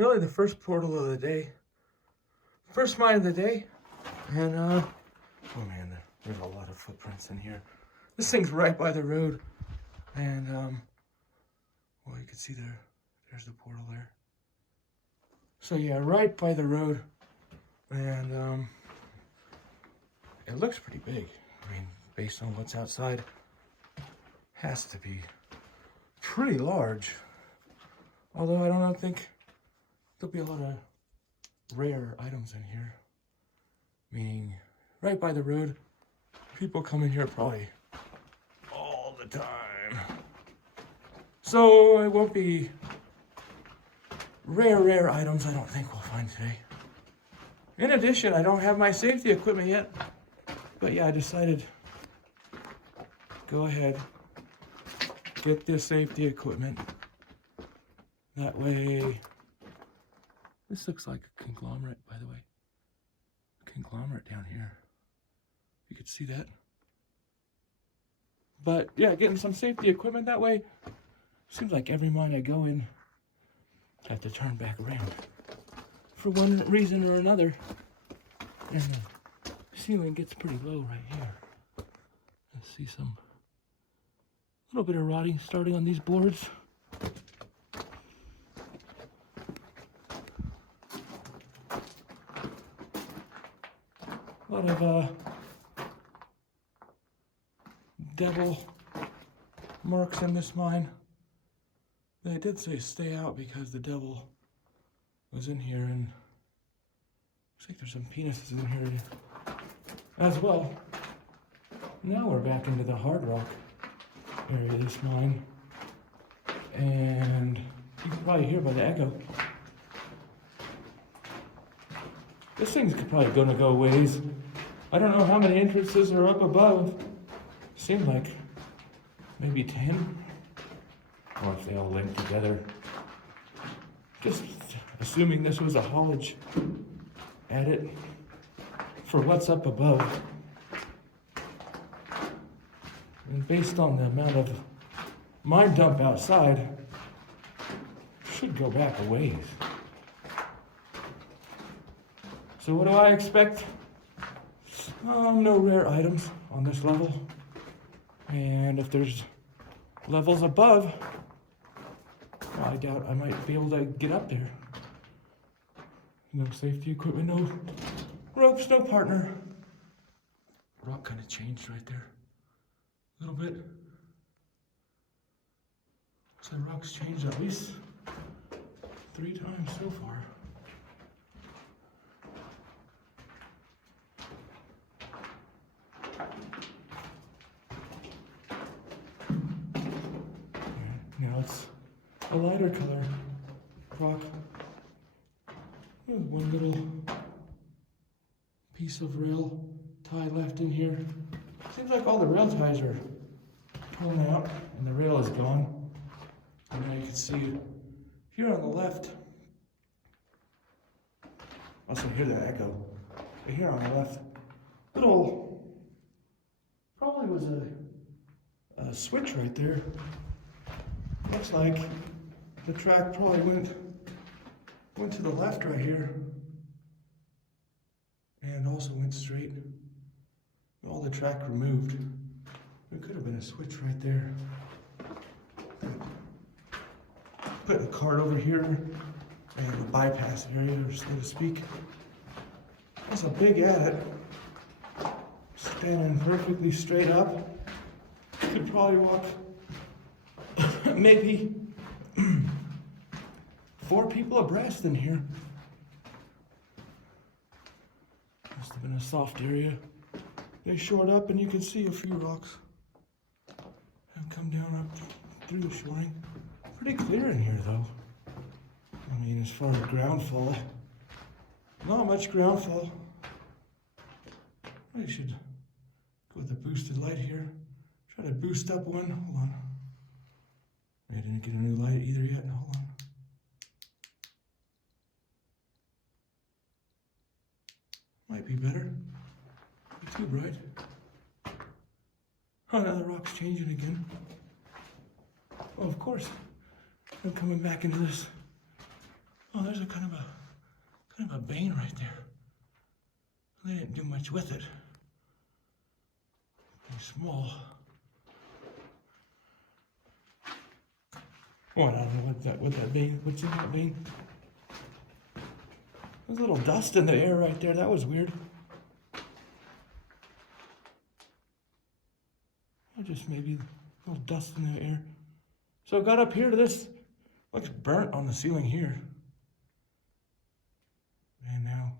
really the first portal of the day, first mine of the day, and oh man, there's a lot of footprints in here. This thing's right by the road, and well, you can see there's the portal there. So yeah, right by the road, and it looks pretty big. I mean, based on what's outside, has to be pretty large. Although I don't think there'll be a lot of rare items in here. Meaning, right by the road, people come in here probably all the time. So it won't be rare items I don't think we'll find today. In addition, I don't have my safety equipment yet. But yeah, I decided go ahead, get this safety equipment. That way, this looks like a conglomerate, by the way. A conglomerate down here. You could see that. But yeah, getting some safety equipment that way. Seems like every mine I go in, I have to turn back around. For one reason or another. And the ceiling gets pretty low right here. I see some little bit of rotting starting on these boards. A lot of devil marks in this mine. They did say stay out because the devil was in here, and looks like there's some penises in here as well. Now we're back into the hard rock area of this mine, and you can probably hear by the echo. This thing's probably gonna go ways. I don't know how many entrances are up above. Seemed like maybe 10, or if they all link together. Just assuming this was a haulage edit for what's up above. And based on the amount of mine dump outside, should go back a ways. So what do I expect? No rare items on this level. And if there's levels above, well, I doubt I might be able to get up there. No safety equipment, no ropes, no partner. Rock kind of changed right there. A little bit. So the rock's changed at least 3 times so far. Now it's a lighter color rock. One little piece of rail tie left in here. Seems like all the rail ties are pulling out and the rail is gone. And now you can see here on the left, also hear that echo. But here on the left, little, probably was a switch right there. Looks like the track probably went to the left right here and also went straight. All the track removed. There could have been a switch right there. Put a cart over here and a bypass area, or so to speak. That's a big adit. Standing perfectly straight up. Could probably walk maybe 4 people abreast in here. Must have been a soft area. They shored up and you can see a few rocks have come down up through the shoring. Pretty clear in here though. I mean, as far as ground fall, not much ground fall. I should go with the boosted light here. Try to boost up one. Hold on. I didn't get a new light either yet. Hold on. Might be better. Not too bright. Oh, now the rock's changing again. Oh, of course. I'm coming back into this Oh, there's a kind of a vein right there. They didn't do much with it. It's small. Oh, I don't know what that vein, what's in that vein. There's a little dust in the air right there. That was weird. Or just maybe a little dust in the air. So I got up here to this. Looks burnt on the ceiling here. And now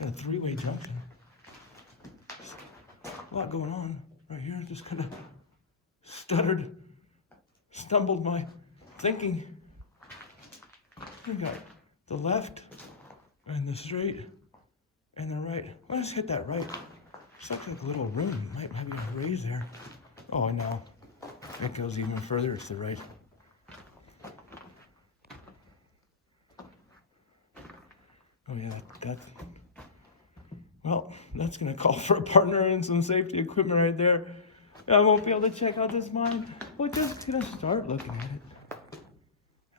got a three-way junction. A lot going on right here. Just kind of stumbled my thinking. We got the left and the straight and the right. Let's hit that right. It's like a little room. Might be a raise there. Oh no, it goes even further. It's the right. Oh yeah, well, that's gonna call for a partner and some safety equipment right there. I won't be able to check out this mine. We're just gonna start looking at it.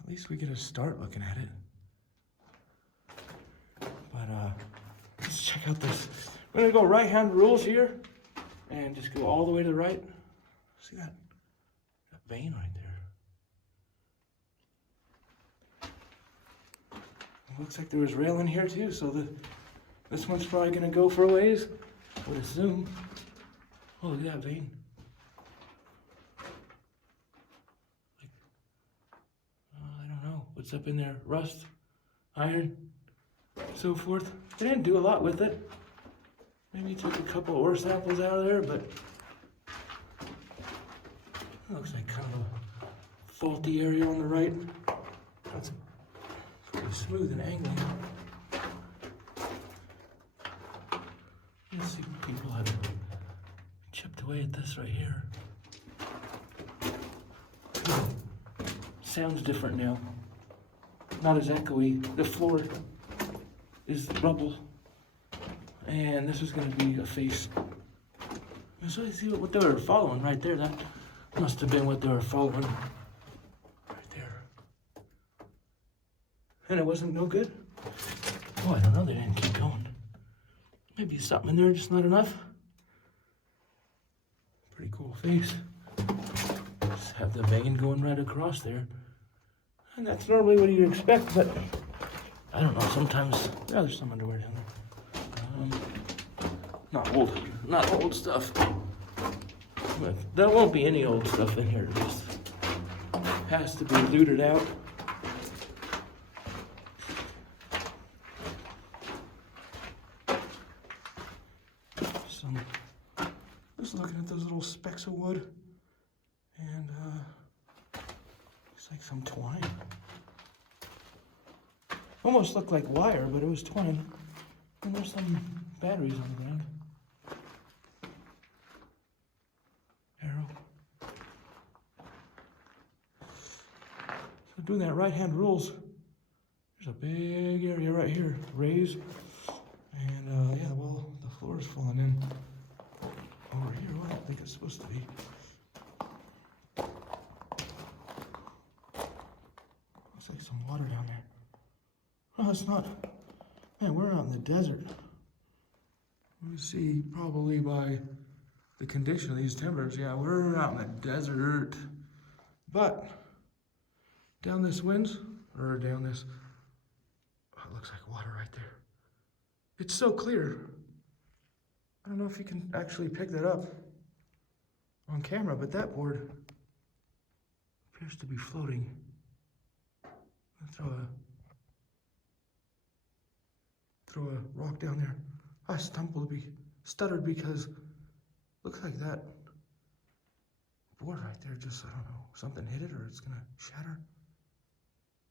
At least we get to start looking at it. But let's check out this. We're gonna go right-hand rules here and just go all the way to the right. See that vein right there? It looks like there was rail in here too, so this one's probably gonna go for a ways, I would assume. Oh, look at that vein. I don't know what's up in there. Rust, iron, so forth. They didn't do a lot with it. Maybe took a couple ore samples out of there, but it looks like kind of a faulty area on the right. That's pretty smooth and angling. Let's see, people have chipped away at this right here. Sounds different now. Not as echoey. The floor is rubble. And this is going to be a face. So you see what they were following right there. That must have been what they were following. Right there. And it wasn't no good? Oh, I don't know. They didn't keep going. Maybe something in there, just not enough. Pretty cool face. Just have the vein going right across there. And that's normally what you'd expect, but I don't know. Sometimes, yeah, there's some underwear down there. Not old stuff. But there won't be any old stuff in here. It just has to be looted out. Just looking at those little specks of wood, and looks like some twine. Almost looked like wire, but it was twine. And there's some batteries on the ground. Arrow. So doing that right-hand rules, there's a big area right here, raised. And yeah, well, the floor is falling in over here. Well, I don't think it's supposed to be. Looks like some water down there. Oh, it's not. Man, we're out in the desert. You see, probably by the condition of these timbers, yeah, we're out in the desert. But down this winds, or down this, oh, it looks like water right there. It's so clear. I don't know if you can actually pick that up on camera, but that board appears to be floating. Let's throw a rock down there. I stuttered because looks like that board right there just, I don't know, something hit it or it's gonna shatter.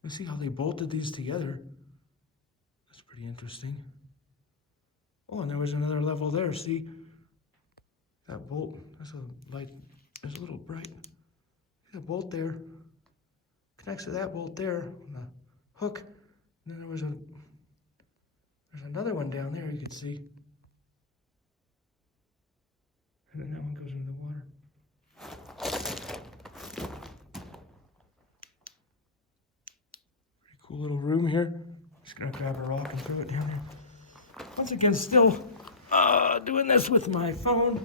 Let's see how they bolted these together. That's pretty interesting. Oh, and there was another level there, see? That bolt, that's a light, there's a little bright. See that bolt there, connects to that bolt there on the hook. And then there's another one down there you can see. And then that one goes into the water. Cool little room here. Just gonna grab a rock and throw it down here. Once again, still doing this with my phone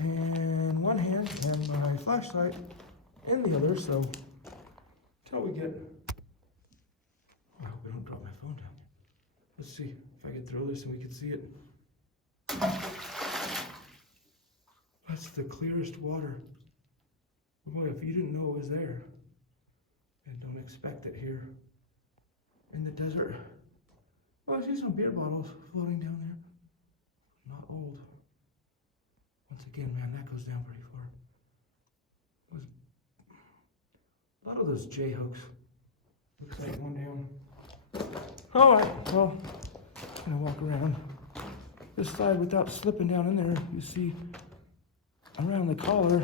in one hand and my flashlight in the other, so until we get... I hope I don't drop my phone down. Let's see if I can throw this and we can see it. That's the clearest water. Boy, if you didn't know it was there, and don't expect it here in the desert. Oh, I see some beer bottles floating down there. Not old. Once again, man, that goes down pretty far. A lot of those J hooks. Looks like one down. All right, well, I'm gonna walk around this side without slipping down in there. You see, around the collar,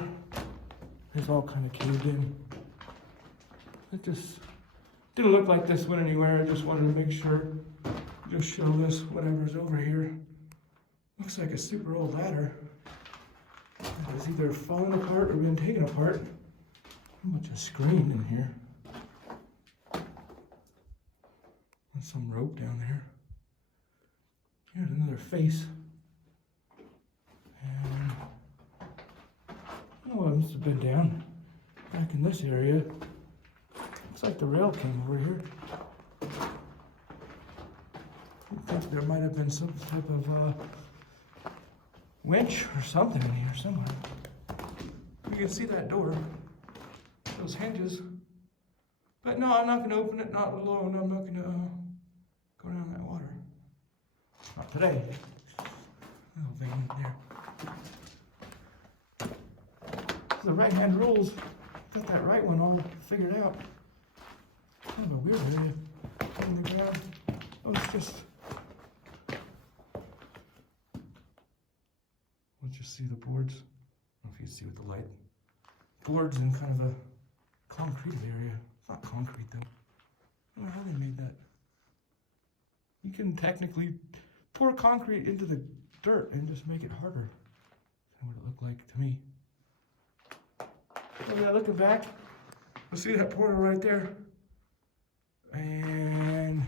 it's all kind of caved in. It just didn't look like this went anywhere. I just wanted to make sure, just show this, whatever's over here. Looks like a super old ladder. It's either fallen apart or been taken apart. A bunch of screen in here. And some rope down there. Here's another face. And oh, it must have been down back in this area. Looks like the rail came over here. I think there might have been some type of winch or something in here somewhere. You can see that door, those hinges. But no, I'm not going to open it, not alone. I'm not going to go down that water. Not today. Little vein there. The right hand rules. Got that right one all figured out. Kind of a weird area on the ground. Oh, it's just... Let's just see the boards. I don't know if you can see with the light. Boards in kind of a concrete area. It's not concrete though. I don't know how they made that. You can technically pour concrete into the dirt and just make it harder. That's what it looked like to me. Oh yeah, looking back, you'll see that portal right there. And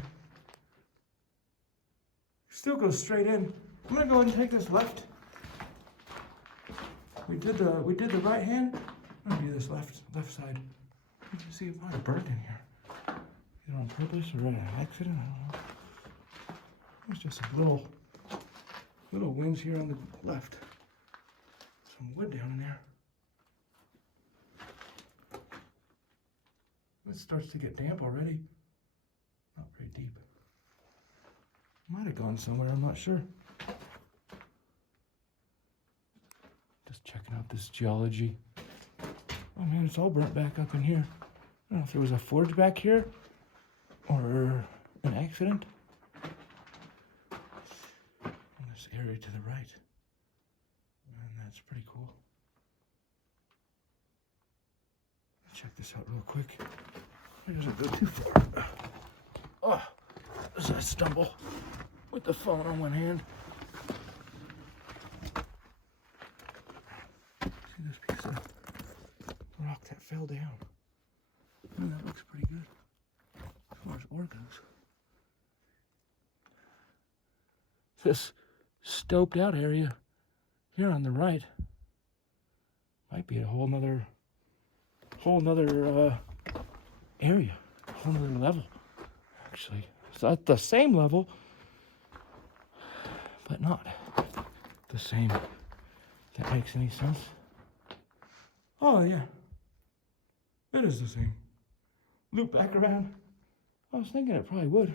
still goes straight in. I'm gonna go ahead and take this left. We did the right hand. I'm gonna do this left side. You can see it might have burnt in here. Either on purpose or an accident, I don't know. There's just a little winch here on the left. Some wood down in there. It starts to get damp already. Not very deep. Might have gone somewhere, I'm not sure. Just checking out this geology. Oh man, it's all burnt back up in here. I don't know if there was a forge back here or an accident. And this area to the right. And that's pretty cool. Check this out real quick. It doesn't go too far. Oh, as I stumble with the phone on one hand. See this piece of rock that fell down? Oh, that looks pretty good as far as ore goes. This stoped out area here on the right might be a whole nother area, a whole nother level. Actually, it's at the same level, but not the same. If that makes any sense. Oh yeah, it is the same. Loop back around. I was thinking it probably would,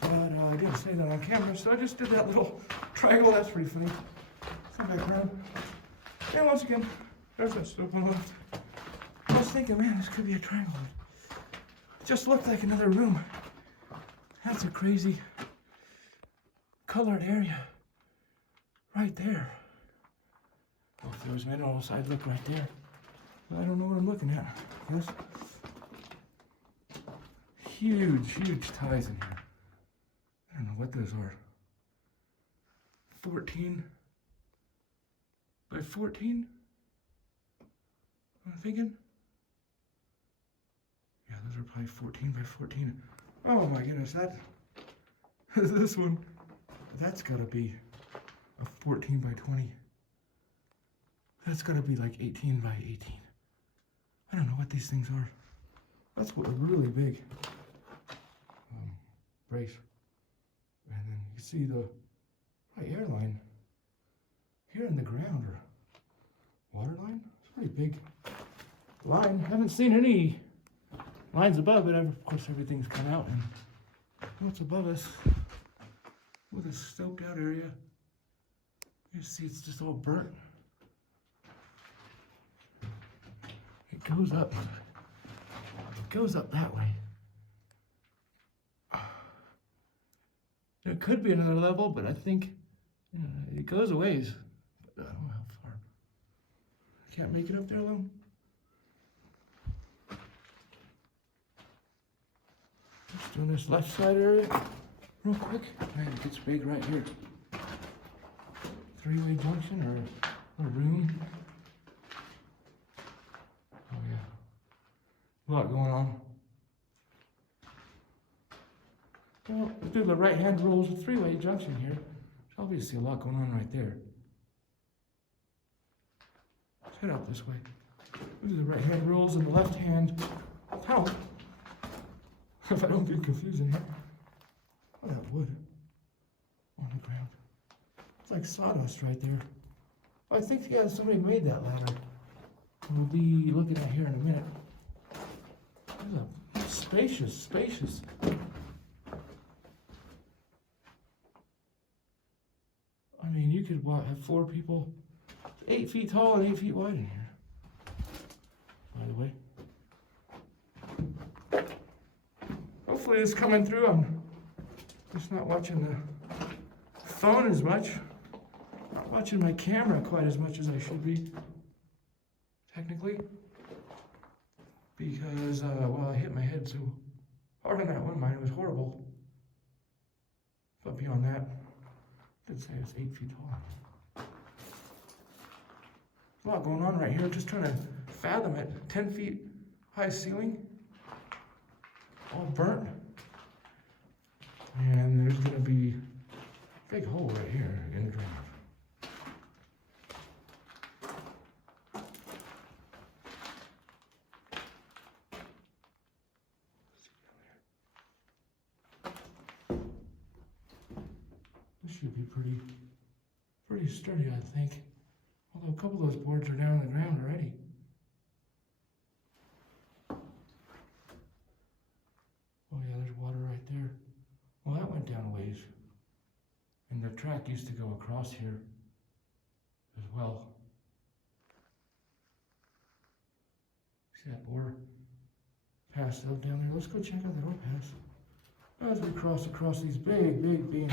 but I didn't say that on camera, so I just did that little triangle. That's pretty funny. Come back around. And once again, there's that slope on the left. I was thinking, man, this could be a triangle. It just looked like another room. That's a crazy colored area right there. Well, if there was minerals, I'd look right there. But I don't know what I'm looking at. Yes. Huge ties in here. I don't know what those are. 14 by 14? I'm thinking. Yeah, those are probably 14 by 14. Oh my goodness, that this one, that's gotta be a 14 by 20. That's gotta be like 18 by 18. I don't know what these things are. That's what a really big brace. And then you see the airline here in the ground, or water line. It's a pretty big line. Haven't seen any lines above it. Of course, everything's come out, and what's above us with a stoked out area. You see, it's just all burnt. It goes up. It goes up that way. There could be another level, but I think it goes a ways. But I don't know how far. I can't make it up there alone. Just doing this left side area real quick. Man, it gets big right here. Three-way junction or a room. Oh yeah. A lot going on. Well, through the right-hand rules, a three-way junction here. There's obviously a lot going on right there. Let's head out this way. These are the right-hand rules and the left-hand tunnel. If I don't get confusing here. Oh, that wood on the ground. It's like sawdust right there. Oh, I think, yeah, somebody made that ladder. We'll be looking at here in a minute. There's a spacious. I mean, you could have 4 people, 8 feet tall and 8 feet wide in here. By the way. Hopefully it's coming through. I'm just not watching the phone as much. Not watching my camera quite as much as I should be. Technically. Because, well, I hit my head so hard on that one. Mine was horrible. But beyond that, I did say it's 8 feet tall. A lot going on right here. Just trying to fathom it. 10 feet high ceiling. All burnt. And there's going to be a big hole right here in the ground. This should be pretty sturdy, I think. Although a couple of those boards are down on the ground already. Oh yeah, there's water right there. Well, that went down a ways. And the track used to go across here as well. See that overpass out down there? Let's go check out that overpass. As we cross across these big beams.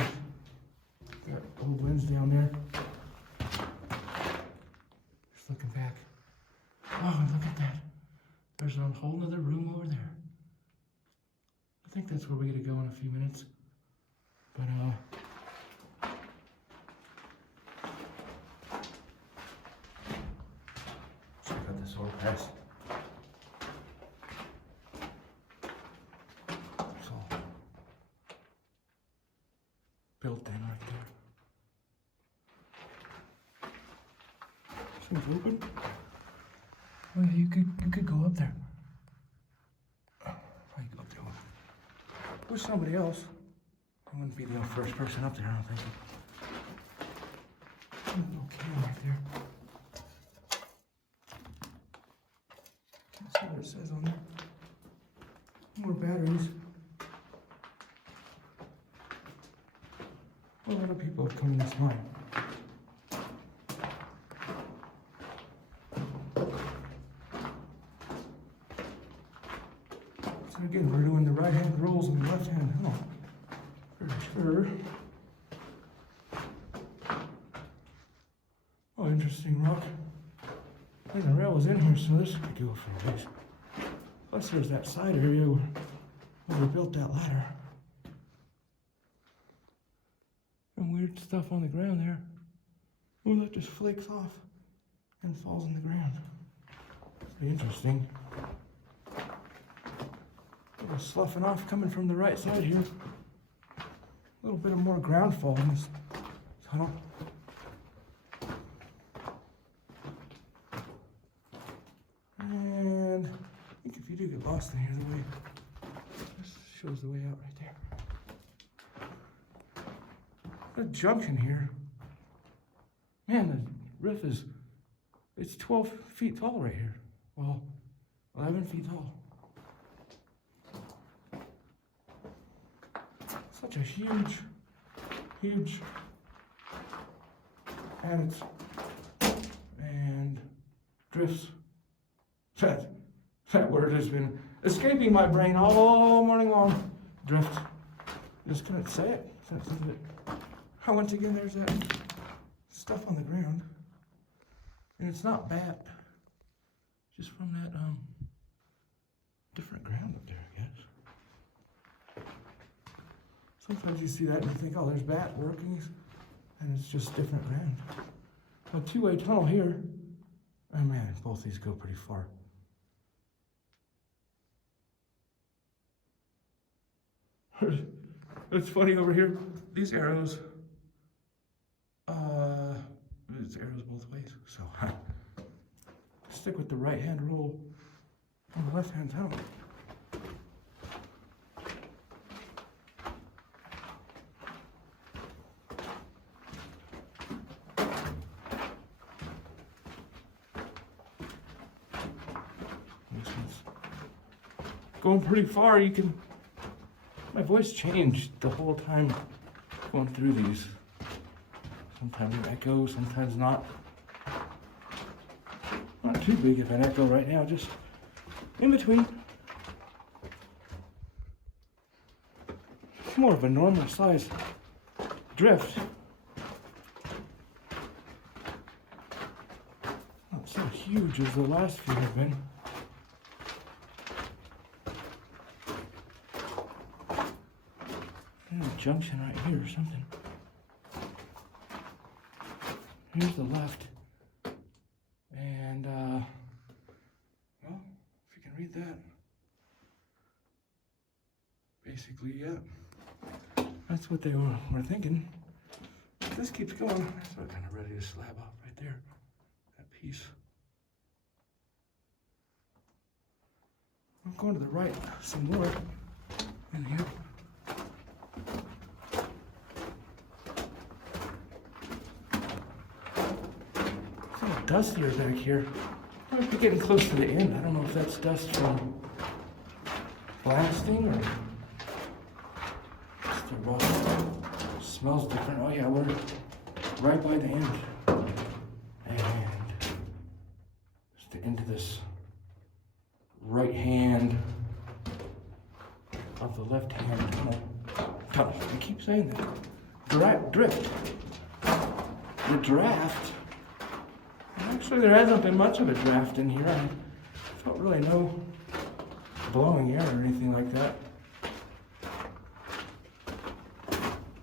Got old winds down there. Just looking back. Oh, look at that. There's a whole other room over there. I think that's where we're gonna go in a few minutes. But check out this overpass. It's all built in right there. This one's open. Oh yeah, you could go up there. Probably go up there. With somebody else. I wouldn't be the first person up there, I don't think. Okay, right there. Let's see what it says on there. More batteries. A lot of people have come in this mine. So again, we're doing the right-hand rolls and the left-hand hill. Pretty sure. Oh, interesting rock. I think the rail was in here, so this could go for a ways. Plus, there's that side area where we built that ladder. And weird stuff on the ground there. Oh, that just flakes off and falls on the ground. Pretty interesting. little sloughing off coming from the right side here. A little bit of more ground fall in this tunnel. And I think if you do get lost in here, the way this shows the way out right there. The junction here. Man, the roof it's 12 feet tall right here. Well, 11 feet tall. Such a huge, and drifts. That word has been escaping my brain all morning long. Drift. Just couldn't say it. Couldn't think of it. Oh, once again, there's that stuff on the ground, and it's not bad. Just from that different ground up there, I guess. Sometimes you see that and you think, oh, there's bat workings, and it's just different ground. A two-way tunnel here. Oh man, both these go pretty far. It's funny over here. These arrows, it's arrows both ways. So stick with the right-hand rule on the left-hand tunnel. Going pretty far, you can. My voice changed the whole time going through these. Sometimes it echoes, sometimes not. Not too big of an echo right now, just in between. More of a normal size drift. Not so huge as the last few have been. There's a junction right here or something. Here's the left. And, well, if you can read that. Basically, yeah. That's what they were thinking. If this keeps going, that's what kind of ready to slab off right there. That piece. I'm going to the right some more in here. Dustier back here. I might be getting close to the end. I don't know if that's dust from blasting or just the raw. Smells different. Oh yeah, we're right by the end. And just the end of this right hand of the left hand tunnel. I keep saying that. Drift. The draft. Actually, there hasn't been much of a draft in here. I felt really no blowing air or anything like that.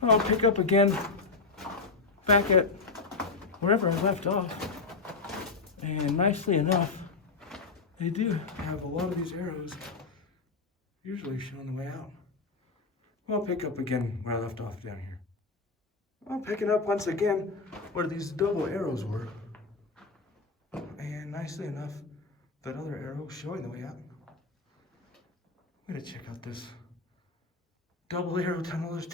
I'll pick up again back at wherever I left off. And nicely enough, they do have a lot of these arrows usually showing the way out. I'll pick up again where I left off down here. I'm picking up once again where these double arrows were. And nicely enough, that other arrow showing the way out. I'm gonna check out this double arrow tunnel. There's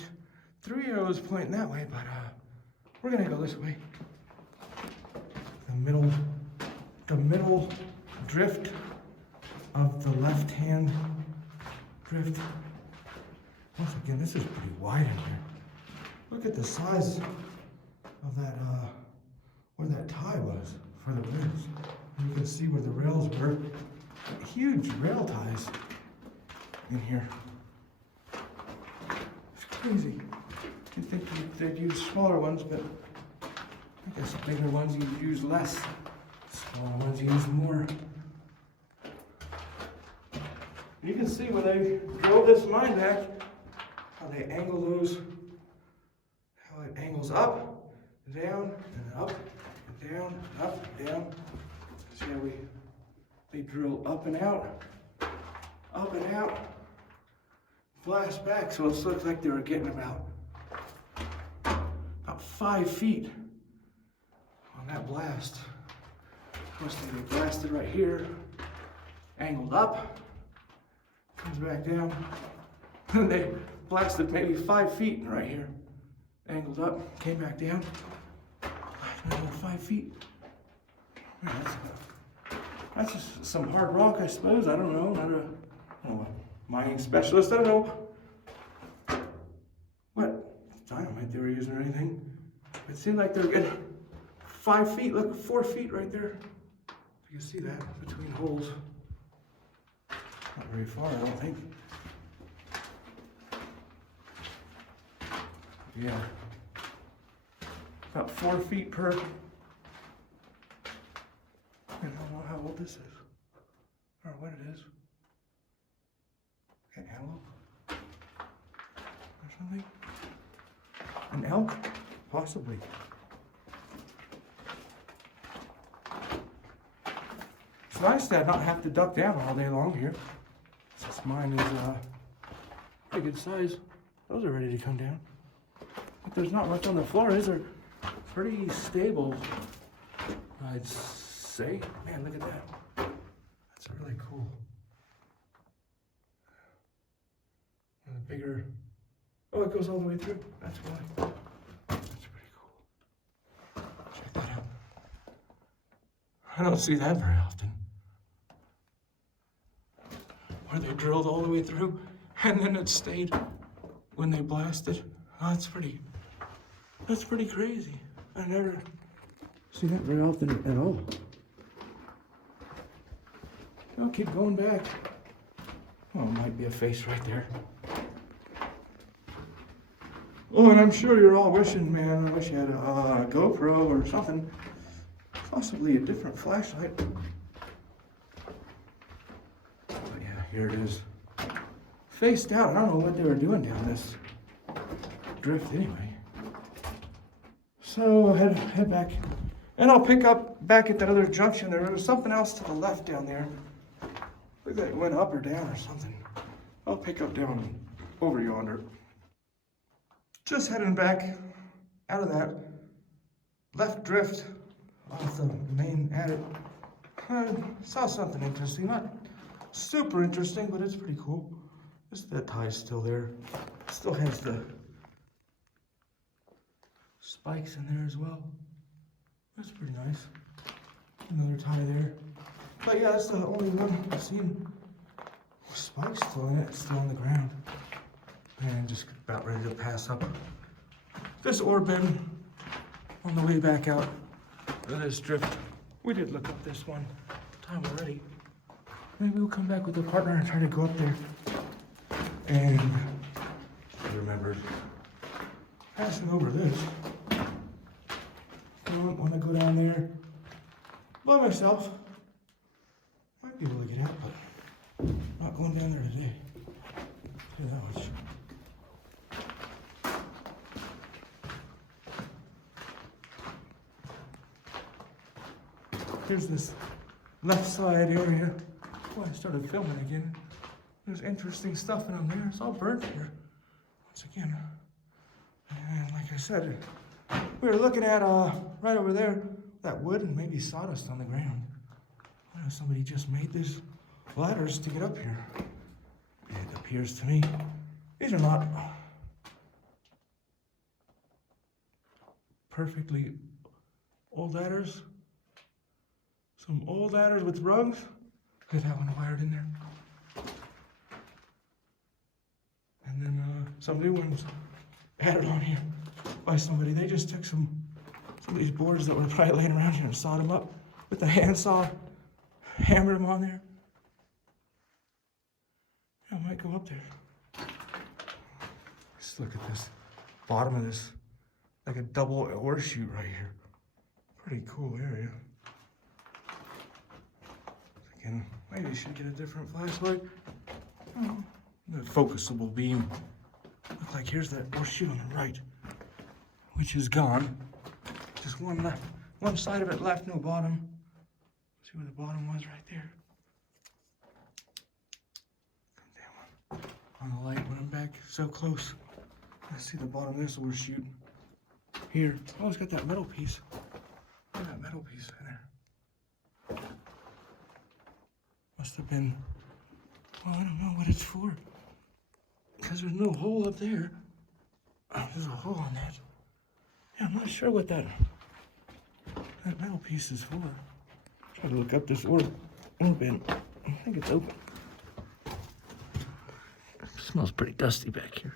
3 arrows pointing that way, but we're gonna go this way. The middle drift of the left hand drift. Once again, this is pretty wide in here. Look at the size of that, where that tie was for the rails. And you can see where the rails were. Huge rail ties in here. It's crazy. You'd think they'd use smaller ones, but I guess bigger ones you use less. Smaller ones use more. You can see when they drill this mine back, how they angle those, how it angles up, down, and up, and down, up, and down. See how they drill up and out, blast back, so it looks like they were getting about 5 feet on that blast. Of course, they blasted right here, angled up, comes back down, and they blasted maybe 5 feet right here, angled up, came back down, another 5 feet. Man, that's just some hard rock, I suppose. I don't know. Not a mining specialist. I don't know what dynamite they were using or anything. It seemed like they were getting 5 feet. Look, 4 feet right there. You can see that between holes. Not very far, I don't think. Yeah. About 4 feet per. I don't know how old this is, or what it is. An antelope or something? An elk? Possibly. It's nice to not have to duck down all day long here. Since mine is pretty good size. Those are ready to come down. But there's not much on the floor. These are pretty stable, I'd say. Man, look at that. That's really cool. And the bigger, oh, it goes all the way through. That's why. That's pretty cool. Check that out. I don't see that very often. Where they drilled all the way through and then it stayed when they blasted. Oh, that's pretty crazy. I never see that very often at all. I'll keep going back. Oh, it might be a face right there. Oh, and I'm sure you're all wishing, man, I wish you had a GoPro or something. Possibly a different flashlight. But yeah, here it is. Face down. I don't know what they were doing down this drift anyway. So head back. And I'll pick up back at that other junction. There was something else to the left down there. Look like it went up or down or something. I'll pick up down over yonder. Just heading back out of that left drift off the main adit. I saw something interesting. Not super interesting, but it's pretty cool. Just that tie's still there. Still has the spikes in there as well. That's pretty nice. Another tie there. But yeah, that's the only one I've seen with spikes still in it. It's still on the ground. And just about ready to pass up this ore bin on the way back out of this drift. We did look up this one time already. Maybe we'll come back with a partner and try to go up there. And I remembered passing over this. I don't want to go down there by myself. Might be able to get out, but not going down there today. Tell you that much. Here's this left side area. Oh, I started filming again. There's interesting stuff in there. It's all burnt here. Once again. And like I said, we were looking at right over there, that wood and maybe sawdust on the ground. I know somebody just made these ladders to get up here. It appears to me. These are not perfectly old ladders. Some old ladders with rungs. Look at that one wired in there. And then some new ones added on here by somebody. They just took some of these boards that were probably laying around here and sawed them up with a handsaw, hammered them on there. Yeah, I might go up there. Just look at this bottom of this, like a double ore chute right here. Pretty cool area. Again, maybe I should get a different flashlight. Oh, the focusable beam. Look like here's that ore chute on the right, which is gone. Just one left, one side of it left, no bottom. See where the bottom was right there. Come down. on the light when I'm back so close. I see the bottom of this, so we're shooting here. Oh, it's got that metal piece. Look at that metal piece in there. Must have been, well, I don't know what it's for. Because there's no hole up there. Oh, there's a hole on that. Yeah, I'm not sure what that metal piece is for. Try to look up this ore bin. I think it's open. It smells pretty dusty back here.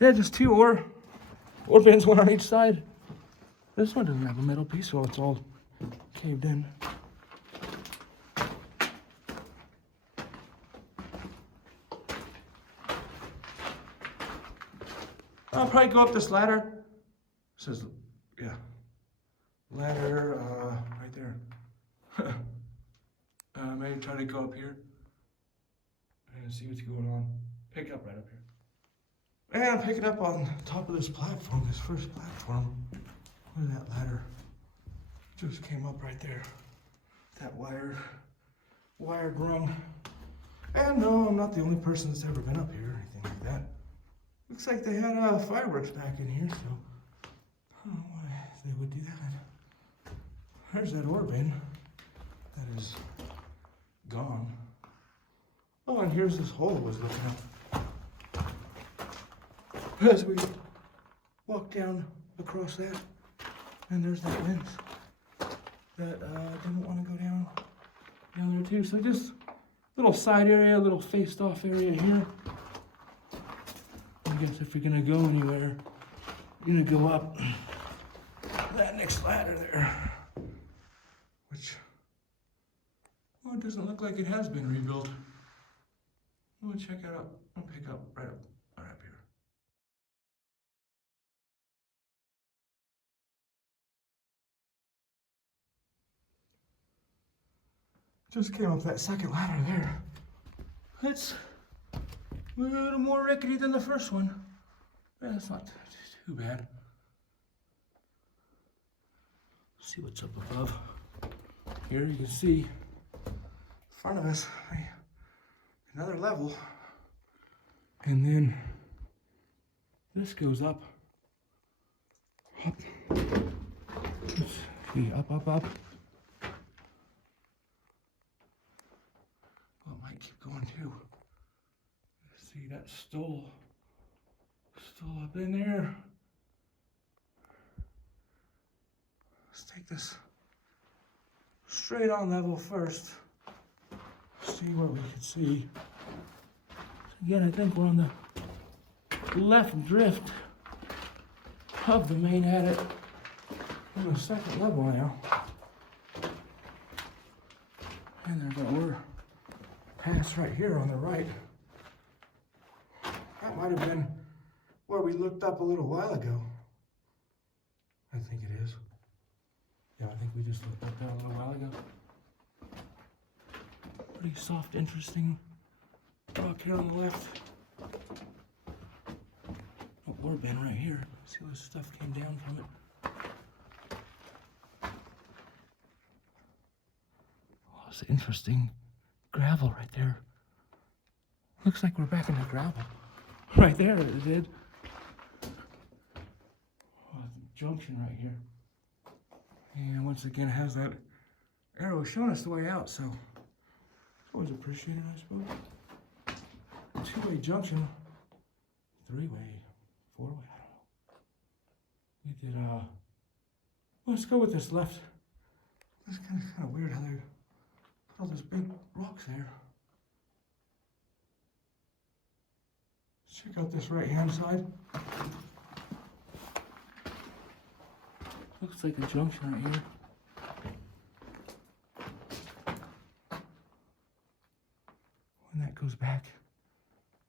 Yeah, just two ore bins, one on each side. This one doesn't have a metal piece, so it's all caved in. I'll probably go up this ladder. It says, yeah, ladder right there. Maybe try to go up here and see what's going on. Pick up right up here. And pick it up on top of this platform, this first platform. Look at that ladder. Just came up right there. That wired rung. And no, I'm not the only person that's ever been up here or anything like that. Looks like they had fireworks back in here, so I don't know why they would do that. There's that ore bin that is gone. Oh, and here's this hole I was looking at. As we walk down across that, and there's that lens that didn't want to go down there too. So just little side area, little faced off area here. I guess if you're gonna go anywhere, you're gonna go up that next ladder there, which, well, it doesn't look like it has been rebuilt. We'll check it out. I'll pick up right up here. Just came up that second ladder there. It's a little more rickety than the first one. Yeah, it's not too bad. See what's up above. Here you can see in front of us another level. And then this goes up. Let's see, up. Well, it might keep going too. See that stole up in there. Let's take this straight on level first. See what we can see. Again, I think we're on the left drift of the main attic on the second level now. And there's an ore pass right here on the right. That might have been where we looked up a little while ago. I think it is. Yeah, I think we just looked up there a little while ago. Pretty soft, interesting rock here on the left. Oh, ore bin right here. See what stuff came down from it. Oh, it's interesting. Gravel right there. Looks like we're back in the gravel. Right there, it did. Oh, junction right here. And once again, it has that arrow showing us the way out, so it's always appreciated, I suppose. Two-way junction, three-way, four-way, I don't know. We did, let's go with this left. It's kind of weird how they put all those big rocks there. Check out this right-hand side. Looks like a junction right here. And that goes back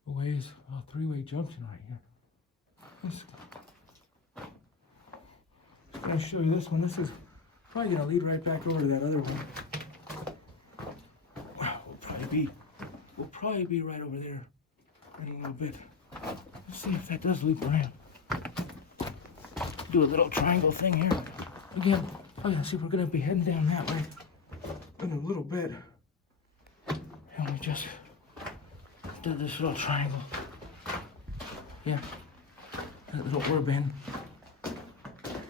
a ways. A three-way junction right here. Just gonna show you this one. This is probably gonna lead right back over to that other one. Wow, we'll probably be right over there in a little bit. Let's see if that does loop around. Do a little triangle thing here. Again, oh yeah, see, we're gonna be heading down that way in a little bit. And we just to this little triangle. Yeah, that little ore bin.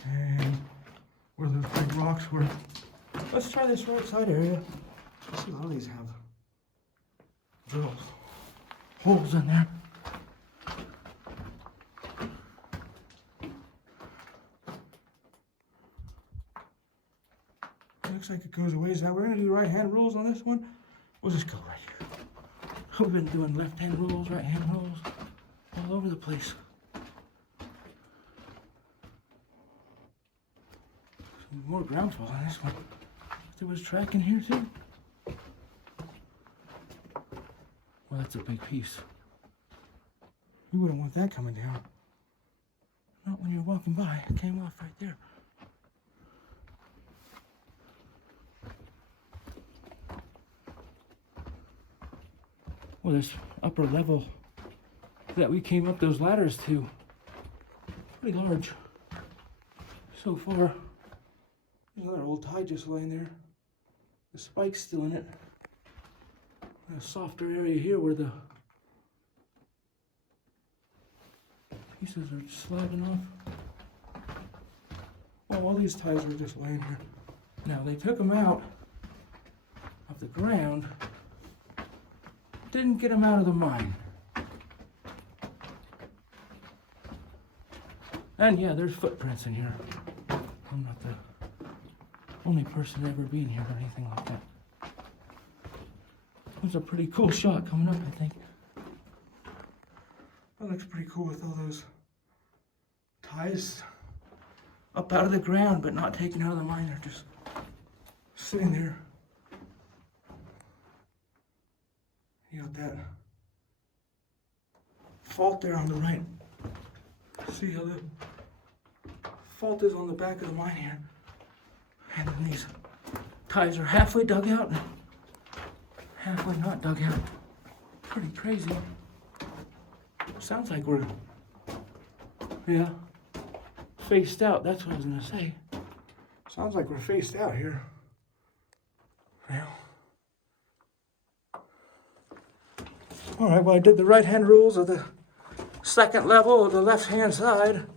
And where those big rocks were. Let's try this right side area. See, a lot of these have drills, holes in there. Looks like it goes a ways out. We're gonna do right-hand rules on this one. We'll just go right here. We've been doing left-hand rules, right-hand rules, all over the place. Some more groundfall on this one. There was track in here too. Well, that's a big piece. You wouldn't want that coming down. Not when you're walking by. It came off right there. Well, this upper level that we came up those ladders to, pretty large. So far, there's another old tie just laying there. The spike's still in it. A softer area here where the pieces are sliding off. Well, all these ties were just laying here. Now, they took them out of the ground. Didn't get them out of the mine. And yeah, there's footprints in here. I'm not the only person ever been here or anything like that. That's a pretty cool shot coming up, I think. That looks pretty cool with all those ties up out of the ground, but not taken out of the mine. They're just sitting there. You got that fault there on the right. See how the fault is on the back of the mine here. And then these ties are halfway dug out and halfway not dug out. Pretty crazy. Sounds like we're, yeah, faced out. That's what I was gonna say. Sounds like we're faced out here. Now. All right, well, I did the right-hand rules of the second level of the left-hand side,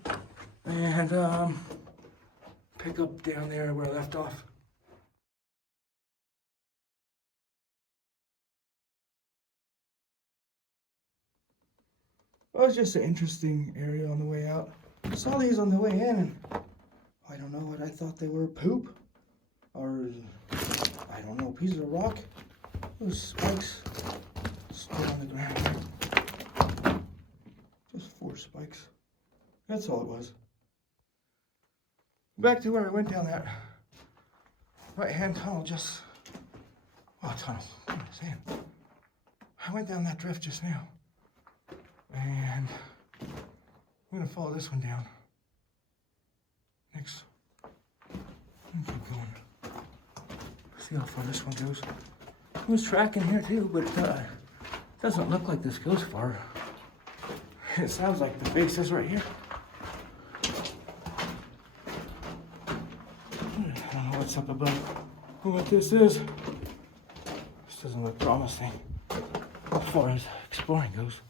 and pick up down there where I left off. Well, it was just an interesting area on the way out. I saw these on the way in, and I don't know what I thought they were, poop, or I don't know, pieces of rock. Those spikes. Still on the ground. Just 4 spikes. That's all it was. Back to where I went down that right-hand tunnel just... Oh, tunnel. What am I saying? I went down that drift just now. And I'm going to follow this one down. Next. And keep going. See how far this one goes. It was tracking here too, but doesn't look like this goes far. It sounds like the base is right here. I don't know what's up above what this is. This doesn't look promising as far as exploring goes.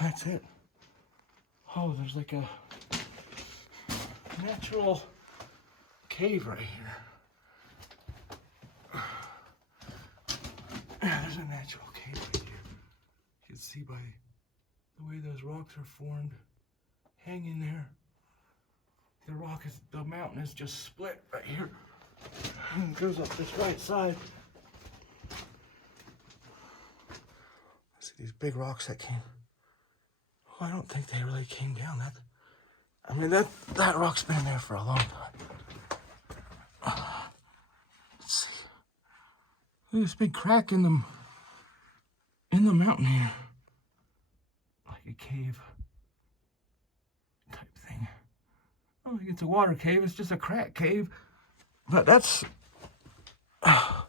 That's it. Oh, there's like a natural cave right here. There's a natural cave right here. You can see by the way those rocks are formed. Hang in there. The mountain is just split right here. And it goes up this right side. See these big rocks that came. Oh, I don't think they really came down. I mean, that rock's been in there for a long time. Let's see. Look at this big crack in the mountain here. Like a cave type thing. I don't think it's a water cave, it's just a crack cave. But that's... Oh,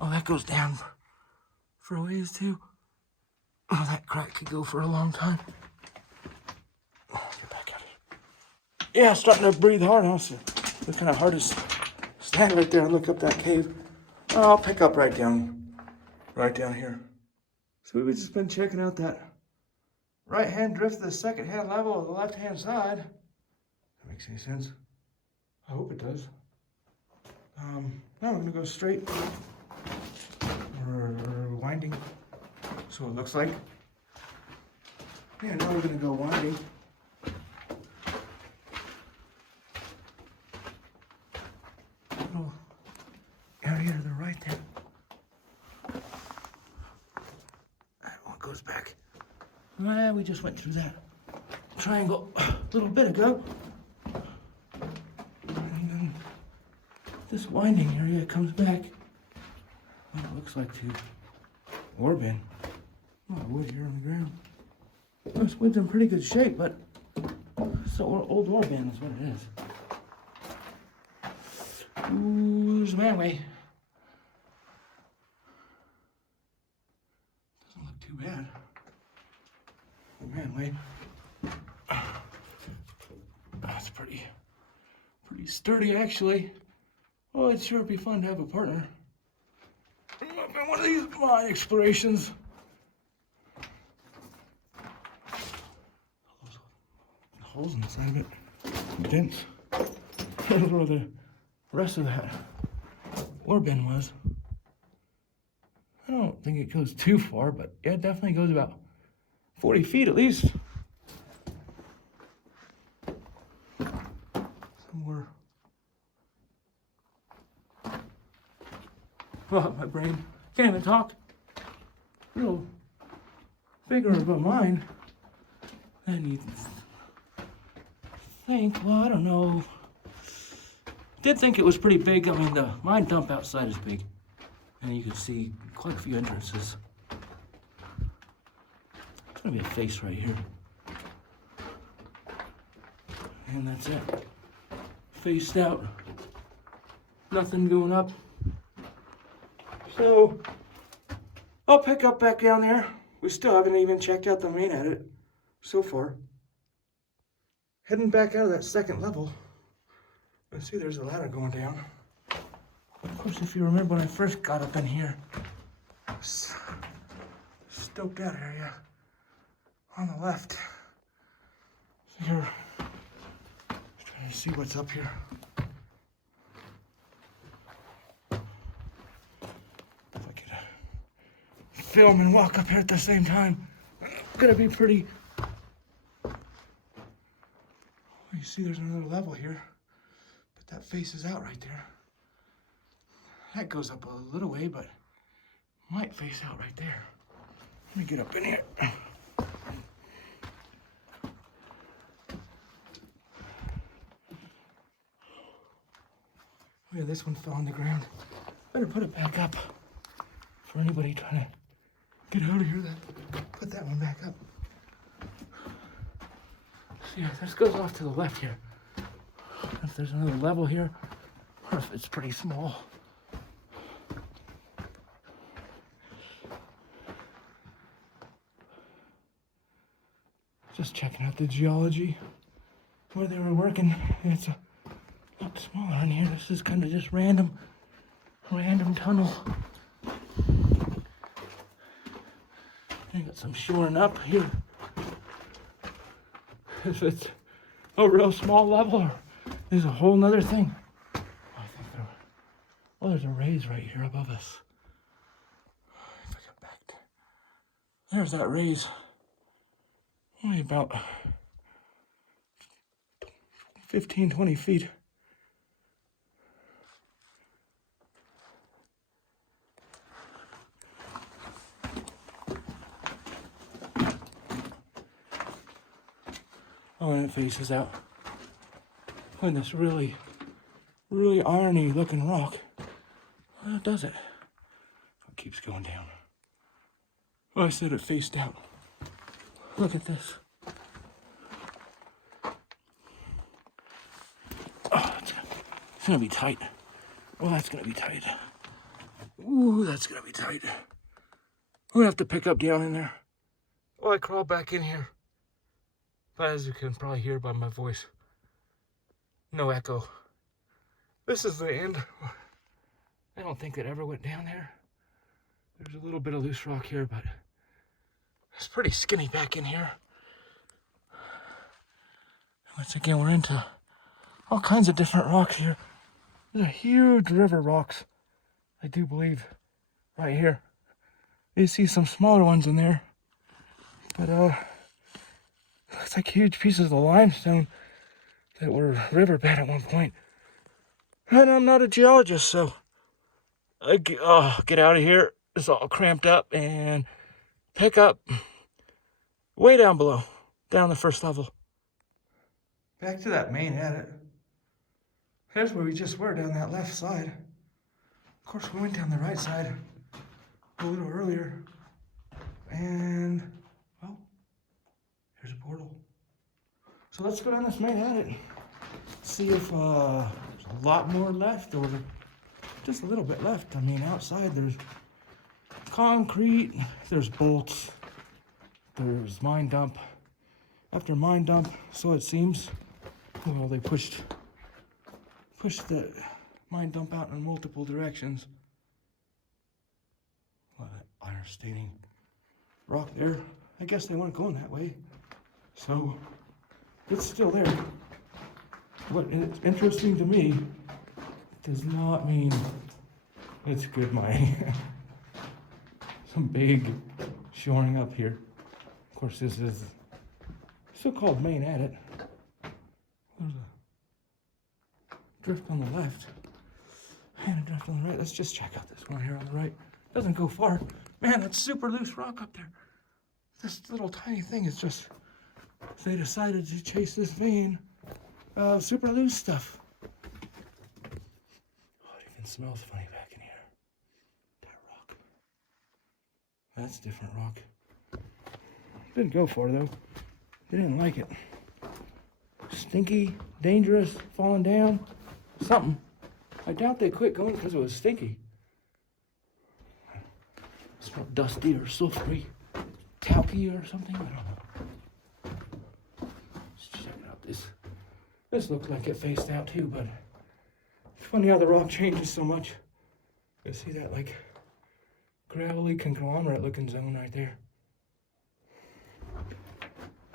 that goes down for a ways too. Oh, that crack could go for a long time. Oh, get back out of here. Yeah, starting to breathe hard, honestly. It's kind of hard to stand right there and look up that cave. Oh, I'll pick up right down right down here. So we've just been checking out that right-hand drift to the second-hand level of the left-hand side. That makes any sense? I hope it does. Now we're gonna go straight. We're winding. So it looks like. Yeah, now we're gonna go winding. Little area to the right there. That one goes back. Well, we just went through that triangle a little bit ago. And then this winding area comes back. And it looks like to ore bin. A lot of wood here on the ground. This wood's in pretty good shape, but it's an old ore bin is what it is. Ooh, there's a manway. Doesn't look too bad. The manway. That's pretty sturdy, actually. Oh, it'd sure be fun to have a partner. Up in one of these mine explorations. Holes in the side of it. Dents. I don't know where the rest of that ore bin was. I don't think it goes too far, but yeah, it definitely goes about 40 feet at least. Somewhere. Oh, my brain can't even talk. Real bigger of a mine than you think. Well, I don't know. Did think it was pretty big. I mean, the mine dump outside is big, and you can see quite a few entrances. There's gonna be a face right here, and that's it. Faced out. Nothing going up. So I'll pick up back down there. We still haven't even checked out the main edit so far. Heading back out of that second level. Let's see, there's a ladder going down. Of course, if you remember when I first got up in here, this stoked out area on the left. So here, trying to see what's up here. If I could film and walk up here at the same time, gonna be pretty. You see there's another level here, but that faces out right there. That goes up a little way, but might face out right there. Let me get up in here. Oh yeah, this one fell on the ground. Better put it back up for anybody trying to get out of here. Put that one back up. Yeah, this goes off to the left here. If there's another level here, or if it's pretty small. Just checking out the geology where they were working. It's a lot smaller in here. This is kind of just random tunnel. I got some shoring up here. If it's a real small level or is a whole nother thing. I think there's a raise right here above us. If I get back to, there's that raise. Only about 15, 20 feet. Oh, and it faces out. And this really irony looking rock. Well, does it? It keeps going down. Well, I said it faced out. Look at this. Oh, it's gonna be tight. Oh, that's gonna be tight. Ooh, that's gonna be tight. We're gonna have to pick up down in there. Oh, I crawled back in here. But as you can probably hear by my voice, no echo. This is the end. I don't think it ever went down there. There's a little bit of loose rock here, but it's pretty skinny back in here. Once again, we're into all kinds of different rocks here. There's a huge river rocks, I do believe, right here. You see some smaller ones in there, but looks like huge pieces of limestone that were riverbed at one point. And I'm not a geologist, so I get out of here. It's all cramped up and pick up way down below, down the first level. Back to that main adit. Here's where we just were, down that left side. Of course, we went down the right side a little earlier. And, well, here's a portal. So let's go down this main adit. See if there's a lot more left or just a little bit left. I mean, outside there's concrete, there's bolts, there's mine dump. After mine dump, so it seems, well, they pushed the mine dump out in multiple directions. A lot of iron staining rock there. I guess they weren't going that way, so it's still there. What is interesting to me does not mean it's good mining. Some big shoring up here. Of course, this is so-called main adit. There's a drift on the left and a drift on the right. Let's just check out this one here on the right. Doesn't go far. Man, that's super loose rock up there. This little tiny thing is just, they decided to chase this vein of super loose stuff. Oh, it even smells funny back in here. That rock. That's different rock. Didn't go far though. They didn't like it. Stinky, dangerous, falling down, something. I doubt they quit going because it was stinky. It smelled dusty or sulfury, talky or something. I don't know. Let's check out this. This looked like it faced out too, but it's funny how the rock changes so much. You see that like gravelly conglomerate looking zone right there.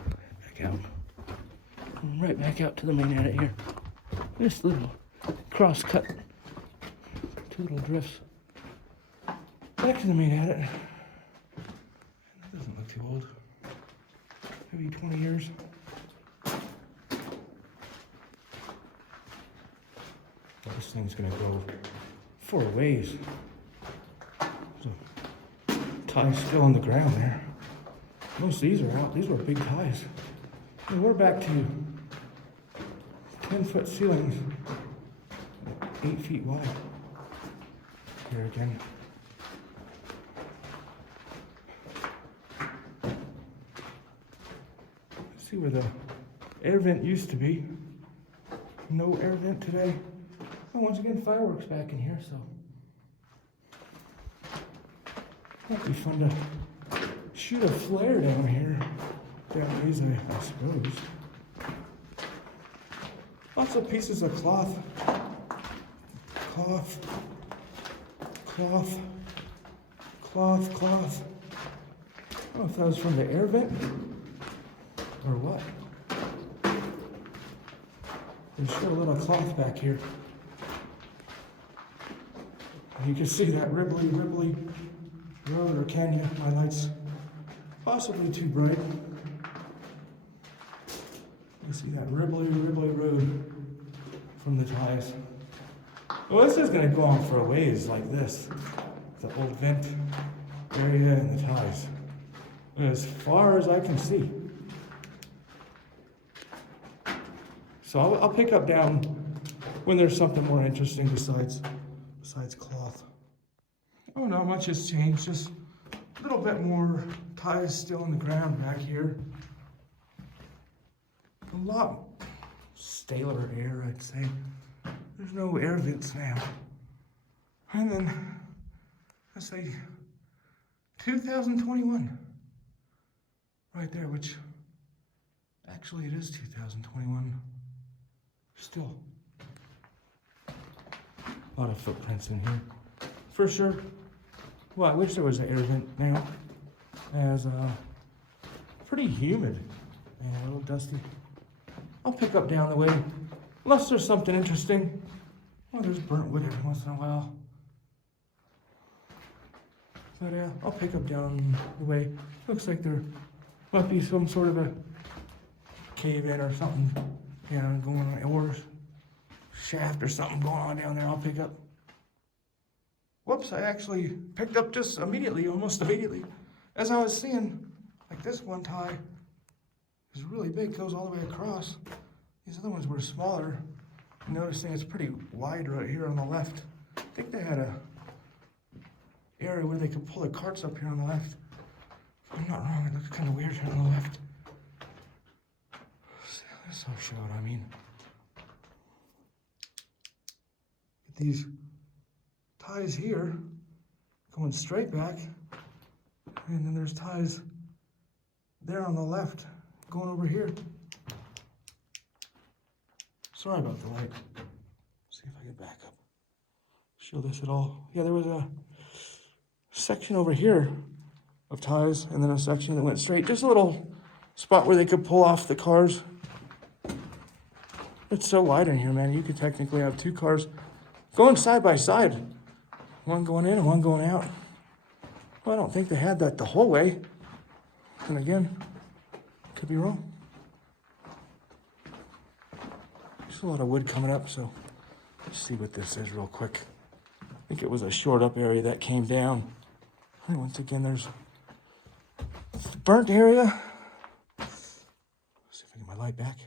Back out. Right back out to the main adit here. This little cross cut. Two little drifts. Back to the main adit. That doesn't look too old. Maybe 20 years. Well, this thing's gonna go for a ways. There's a tie still on the ground there. Most of these are out. These were big ties. And we're back to 10-foot ceilings, 8 feet wide. Here again. See where the air vent used to be. No air vent today. And once again, fireworks back in here, so might be fun to shoot a flare down here. Down these, I suppose. Lots of pieces of cloth. Cloth. Cloth. Cloth. Cloth. I don't know if that was from the air vent or what. There's sure a little cloth back here. And you can see that ribbly road or canyon. My light's possibly too bright. You see that ribbly road from the ties. Well, this is going to go on for a ways like this. The old vent area and the ties. As far as I can see. So I'll pick up down when there's something more interesting besides cloth. Oh, not much has changed. Just a little bit more ties still in the ground back here. A lot staler air, I'd say. There's no air vents now. And then, let's say, 2021. Right there, which, actually it is 2021. Still. A lot of footprints in here. For sure. Well, I wish there was an air vent now, as pretty humid and a little dusty. I'll pick up down the way, unless there's something interesting. Well, there's burnt wood every once in a while. But I'll pick up down the way. Looks like there might be some sort of a cave-in or something, going on, or shaft or something going on down there. I'll pick up. Whoops, I actually picked up just immediately, almost immediately. As I was seeing, like this one tie is really big, goes all the way across. These other ones were smaller. Noticing it's pretty wide right here on the left. I think they had a area where they could pull the carts up here on the left. If I'm not wrong, it looks kind of weird here on the left. This will show what I mean. These ties here going straight back, and then there's ties there on the left going over here. Sorry about the light. See if I can back up. Show this at all. Yeah, there was a section over here of ties, and then a section that went straight. Just a little spot where they could pull off the cars. It's so wide in here, man. You could technically have two cars going side by side. One going in and one going out. Well, I don't think they had that the whole way. And again, could be wrong. There's a lot of wood coming up, so let's see what this is real quick. I think it was a short up area that came down. And once again, there's the burnt area. Let's see if I get my light back.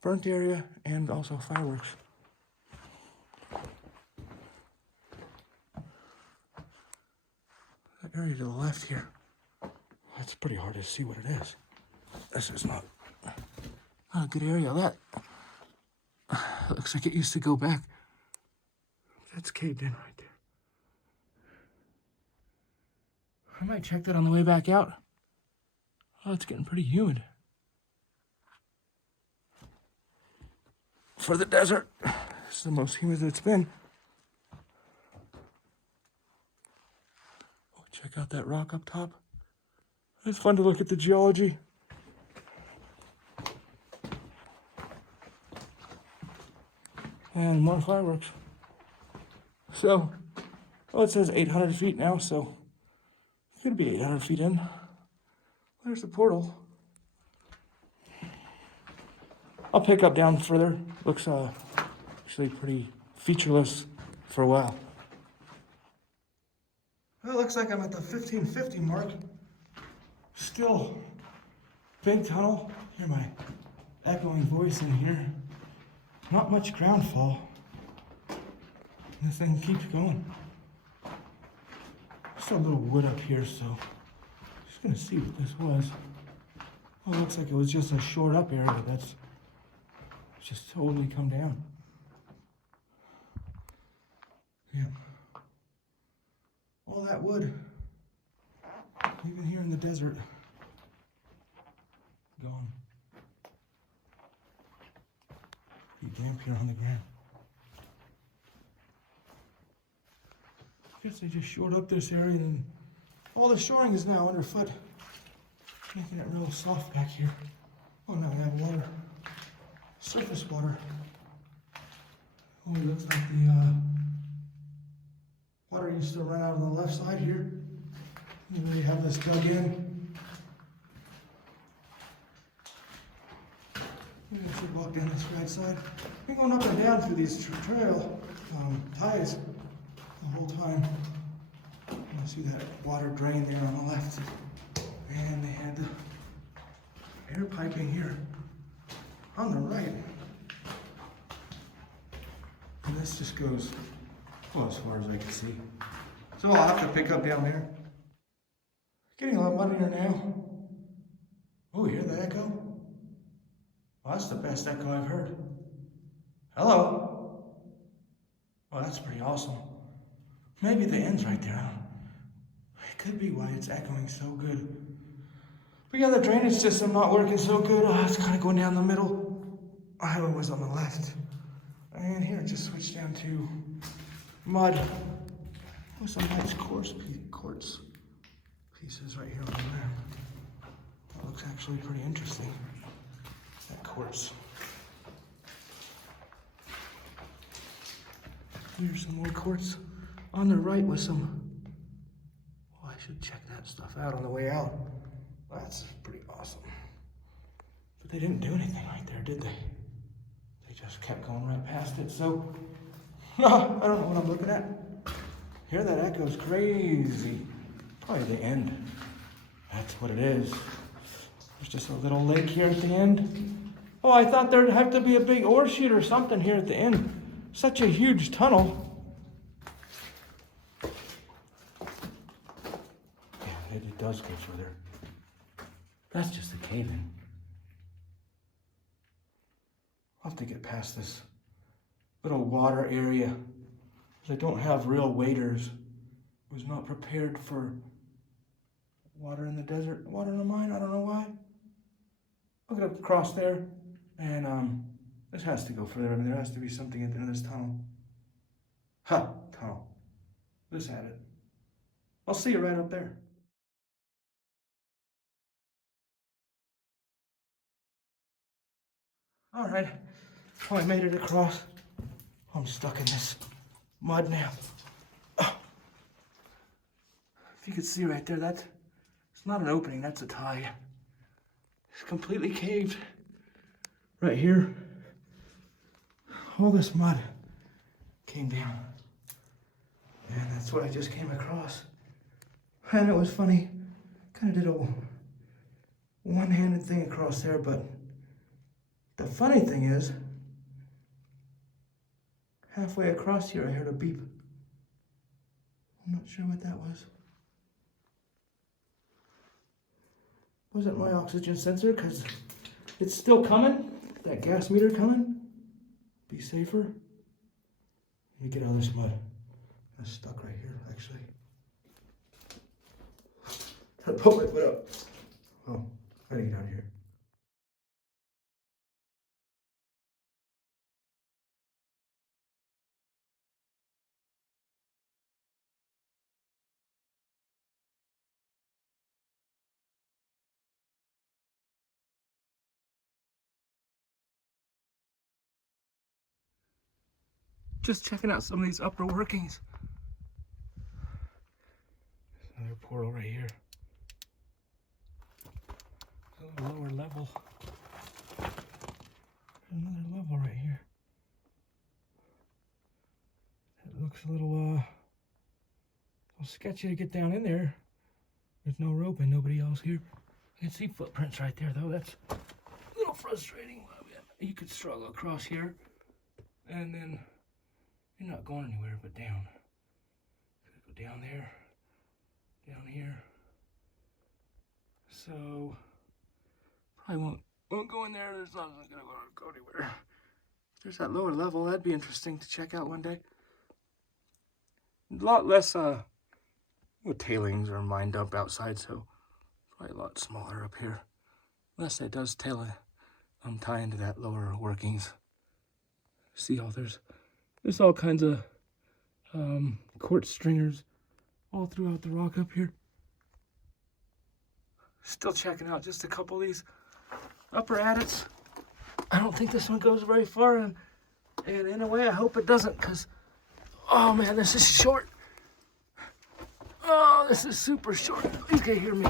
Burnt area and also fireworks. That area to the left here. That's pretty hard to see what it is. This is not a good area. That looks like it used to go back. That's caved in right there. I might check that on the way back out. Oh, it's getting pretty humid. For the desert, this is the most humid it's been. Oh, check out that rock up top. It's fun to look at the geology. And more fireworks. So, well, it says 800 feet now, so it's gonna be 800 feet in. There's the portal. I'll pick up down further. Looks actually pretty featureless for a while. Well, it looks like I'm at the 1550 mark. Still big tunnel. Hear my echoing voice in here. Not much ground fall. This thing keeps going. Just a little wood up here, so just gonna see what this was. Well, it looks like it was just a short up area that's just totally come down. Yeah. All that wood, even here in the desert, gone. Pretty damp here on the ground. I guess they just shored up this area, and all the shoring is now underfoot, making it real soft back here. Oh, now I have water. Surface water. Oh, it looks like the water used to run out on the left side here. You really have this dug in. I should walk down this right side. I've been going up and down through these trail ties the whole time. You see that water drain there on the left. And they had the air piping here on the right. And this just goes, well, as far as I can see. So I'll have to pick up down there. Getting a lot muddier now. Oh, you hear the echo? Well, that's the best echo I've heard. Hello? Well, that's pretty awesome. Maybe the end's right there. It could be why it's echoing so good. But yeah, the drainage system not working so good. Oh, it's kind of going down the middle. I was on the left. And here it just switched down to mud. with some nice quartz pieces right here on there. That looks actually pretty interesting, that quartz. Here's some more quartz on the right with some, oh, I should check that stuff out on the way out. That's pretty awesome. But they didn't do anything right there, did they? They just kept going right past it, so I don't know what I'm looking at. Here that echoes crazy. Probably the end. That's what it is. There's just a little lake here at the end. Oh, I thought there'd have to be a big ore chute or something here at the end. Such a huge tunnel. Yeah, it does go further. That's just a cave-in. I'll have to get past this little water area. They don't have real waders. I was not prepared for water in the desert, water in the mine. I don't know why. I'll get across there, and this has to go further. I mean, there has to be something at the end of this tunnel. Ha! Tunnel. This had it. I'll see you right up there. All right. Oh, I made it across. I'm stuck in this mud now. Oh. If you could see right there, it's not an opening, that's a tie. It's completely caved. Right here. All this mud came down. And that's what I just came across. And it was funny. Kind of did a one-handed thing across there, but the funny thing is, halfway across here, I heard a beep. I'm not sure what that was. Wasn't my oxygen sensor, because it's still coming. That gas meter coming. Be safer. You get out of this mud. I'm stuck right here, actually. I put my foot up. Oh, I gotta get out of here. Just checking out some of these upper workings. There's another portal right here. A lower level. Another level right here. It looks a little sketchy to get down in there. There's no rope and nobody else here. I can see footprints right there though. That's a little frustrating. You could struggle across here and then you're not going anywhere but down. Go down there, down here. So probably won't go in there. There's not gonna go anywhere. If there's that lower level, that'd be interesting to check out one day. A lot less tailings or mine dump outside, so probably a lot smaller up here. Unless it does tie into that lower workings. See how there's all kinds of quartz stringers all throughout the rock up here. Still checking out just a couple of these upper adits. I don't think this one goes very far, and in a way I hope it doesn't, because oh man, this is short. Oh, this is super short. You can hear me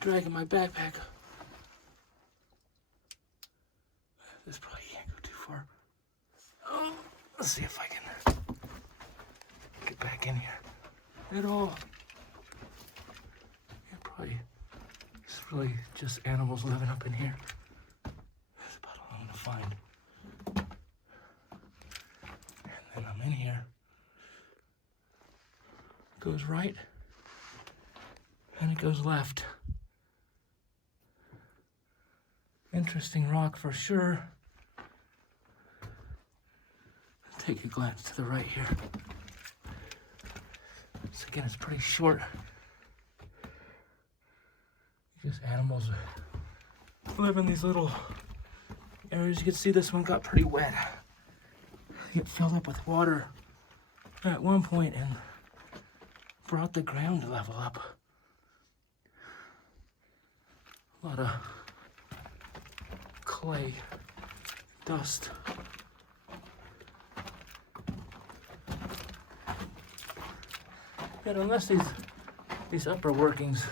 dragging my backpack. This probably can't go too far. Oh, let's see if I can get back in here at all. Yeah, probably it's really just animals living up in here. That's about all I'm gonna find. And then I'm in here. It goes right and it goes left. Interesting rock for sure. Take a glance to the right here. So again, it's pretty short. Just animals live in these little areas. You can see this one got pretty wet. It filled up with water at one point, and brought the ground level up. A lot of clay, dust. Yet unless these upper workings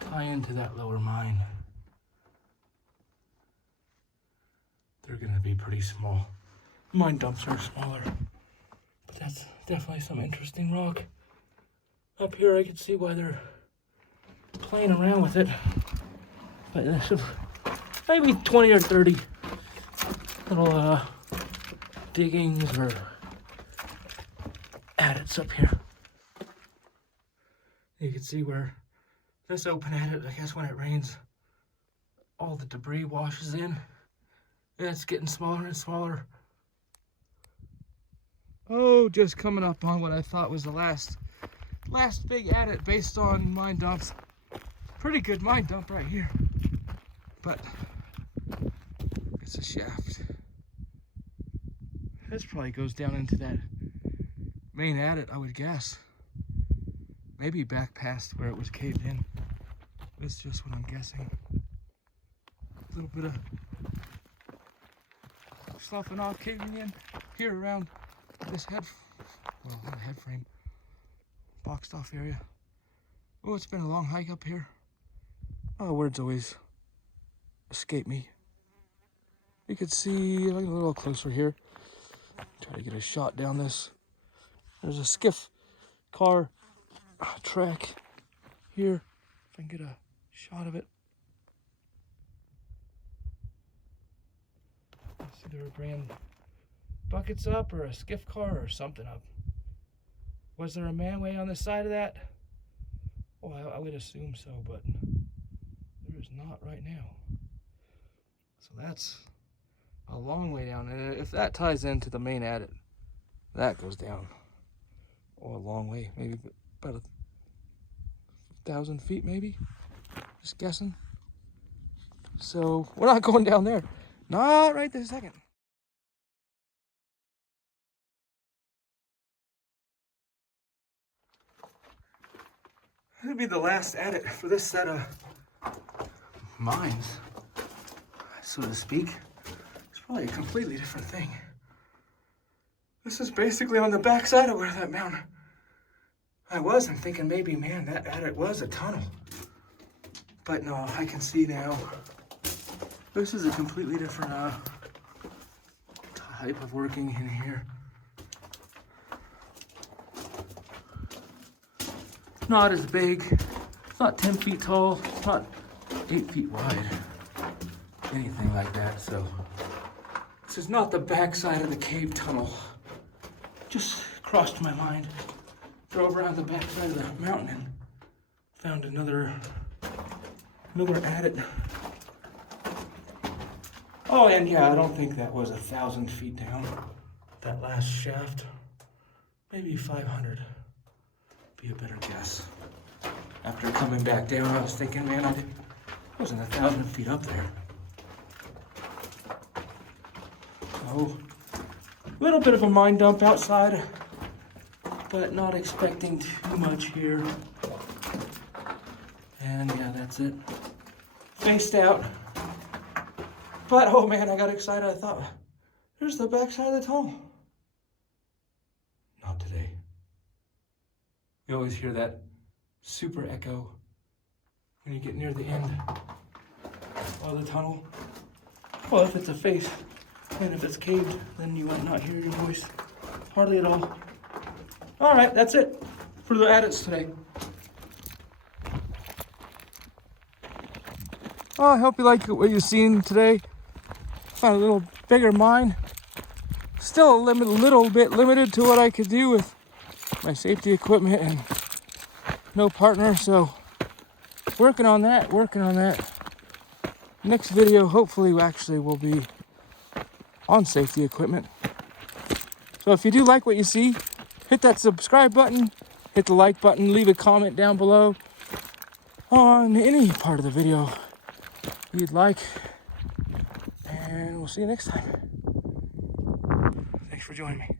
tie into that lower mine, they're gonna be pretty small. Mine dumps are smaller, but that's definitely some interesting rock. Up here I can see why they're playing around with it. But there's maybe 20 or 30 little diggings or adits up here. You can see where this open adit, I guess when it rains, all the debris washes in. And it's getting smaller and smaller. Oh, just coming up on what I thought was the last big adit based on mine dumps. Pretty good mine dump right here. But it's a shaft. This probably goes down into that main adit, I would guess. Maybe back past where it was caved in. That's just what I'm guessing. A little bit of sloughing off, caving in here around this head frame, boxed off area. Oh, it's been a long hike up here. Oh, words always escape me. You can see, look a little closer here. Try to get a shot down this. There's a skiff car track here. If I can get a shot of it. See, they were bringing buckets up or a skiff car or something up. Was there a manway on the side of that? Oh, I would assume so, but there is not right now. So that's a long way down. And if that ties into the main adit, that goes down. Oh, a long way, maybe about 1,000 feet, maybe. Just guessing. So we're not going down there. Not right this second. It'll be the last adit for this set of mines, so to speak. It's probably a completely different thing. This is basically on the backside of where that mountain I was. I'm thinking maybe, man, that adit was a tunnel. But no, I can see now. This is a completely different type of working in here. Not as big. It's not 10 feet tall. It's not 8 feet wide. Anything like that. So this is not the backside of the cave tunnel. Just crossed my mind. Drove around the backside of the mountain and found another adit. Oh, and yeah, I don't think that was 1,000 feet down. That last shaft, maybe 500. Be a better guess. After coming back down, I was thinking, man, I wasn't 1,000 feet up there. So, a little bit of a mine dump outside, but not expecting too much here. And yeah, that's it. Faced out. But oh man, I got excited. I thought, there's the backside of the tunnel. Not today. You always hear that super echo when you get near the end of the tunnel. Well, if it's a face and if it's caved, then you might not hear your voice hardly at all. All right, that's it for the adits today. Well, I hope you like what you've seen today. Found a little bigger mine. Still a little bit limited to what I could do with my safety equipment and no partner, so working on that. Next video hopefully actually will be on safety equipment. So if you do like what you see, hit that subscribe button, hit the like button, leave a comment down below on any part of the video you'd like, and we'll see you next time. Thanks for joining me.